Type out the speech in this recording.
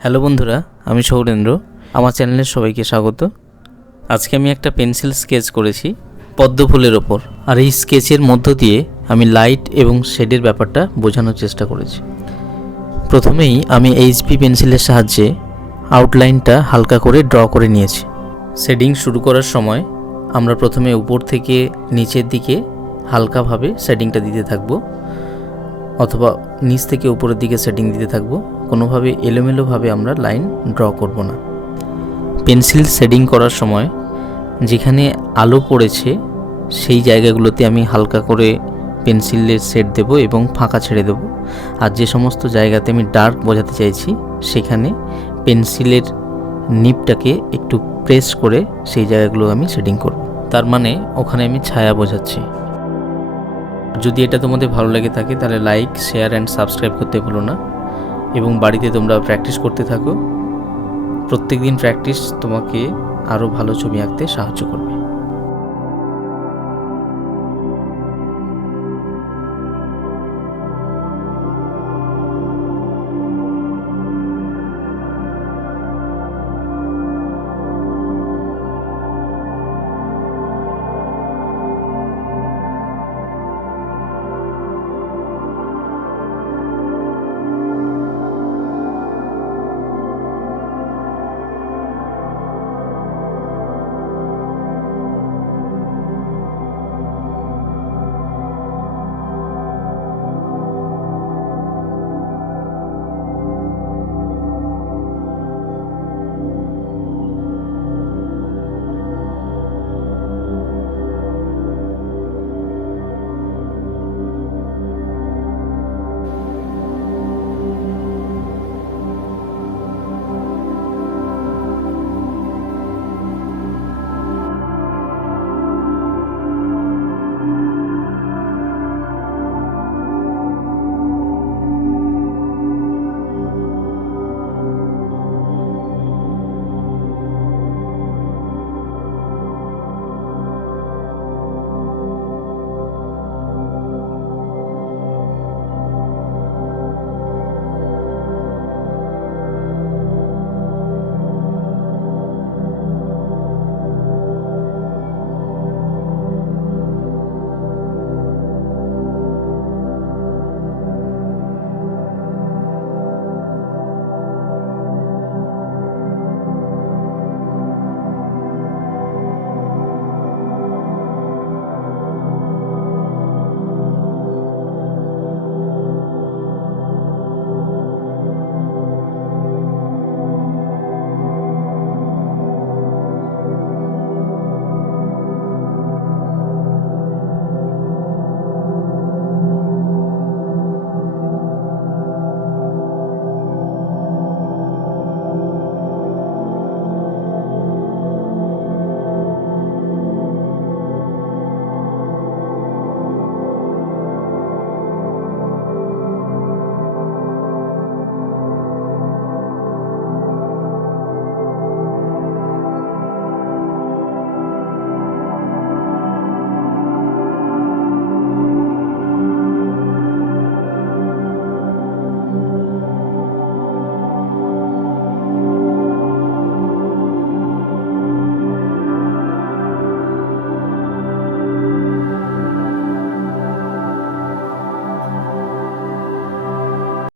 Hello বন্ধুরা, আমি সৌরেন্দ্র। আমার চ্যানেলের সবাইকে স্বাগত। আজকে আমি একটা পেন্সিল স্কেচ করেছি পদ্ম ফুলের ওপর, আর এই স্কেচের মধ্য দিয়ে আমি লাইট এবং শেডের ব্যাপারটা বোঝানোর চেষ্টা করেছি। প্রথমেই আমি এইচবি পেন্সিলের সাহায্যে আউটলাইনটা হালকা করে ড্র করে নিয়েছি। শেডিং শুরু করার সময় আমরা প্রথমে উপর থেকে নিচের দিকে হালকাভাবে শেডিংটা দিতে থাকব, অথবা নিচ থেকে উপরের দিকে শেডিং দিতে থাকব। কোনোভাবে এলোমেলোভাবে আমরা লাইন ড্র করব না। পেন্সিল শেডিং করার সময় যেখানে আলো পড়েছে সেই জায়গাগুলোতে আমি হালকা করে পেন্সিলের শেড দেব এবং ফাঁকা ছেড়ে দেব। আর যে সমস্ত জায়গাতে আমি ডার্ক বোঝাতে চাইছি সেখানে পেন্সিলের নিপটাকে একটু প্রেস করে সেই জায়গাগুলো আমি শেডিং করব। তার মানে ওখানে আমি ছায়া বোঝাচ্ছি। যদি এটা তোমাদের ভালো লেগে থাকে তাহলে লাইক, শেয়ার অ্যান্ড সাবস্ক্রাইব করতে ভুলো না, এবং বাড়িতে তোমরা প্র্যাকটিস করতে থাকো। প্রত্যেক দিন প্র্যাকটিস তোমাকে আরও ভালো ছবি আঁকতে সাহায্য করবে।